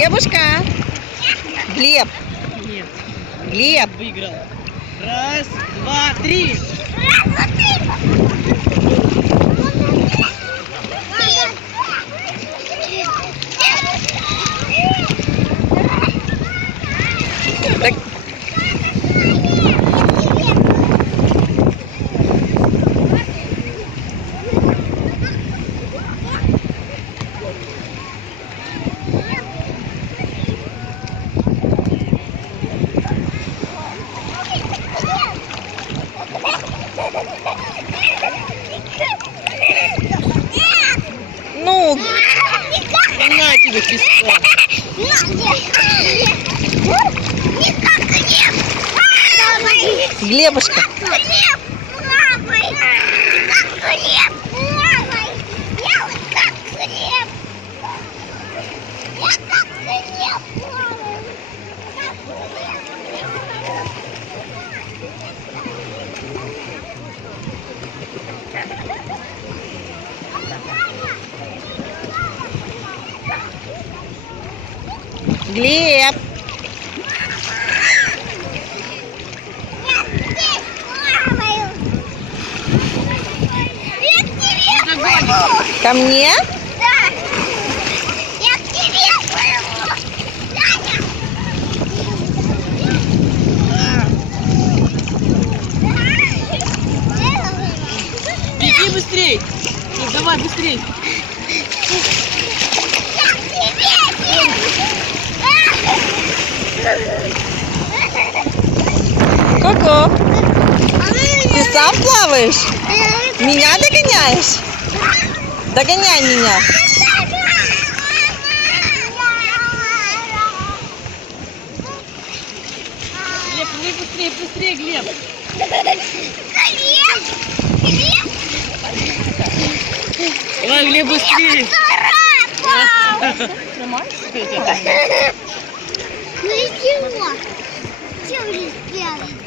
Глебушка. Глеб. Нет. Глеб. Выиграл. Раз, два, три. Так. Ну, На тебе песка. Глебушка. Глеб. Ко мне? Да. Я к тебе плыву. Беги быстрей. Давай быстрей. Я к тебе. Ко-ко. Ты сам плаваешь? Меня догоняешь? Догоняй меня. Глеб, плыви быстрее, быстрее, Глеб. Давай, Глеб, быстрее. Ну и чего? Чего не сделали?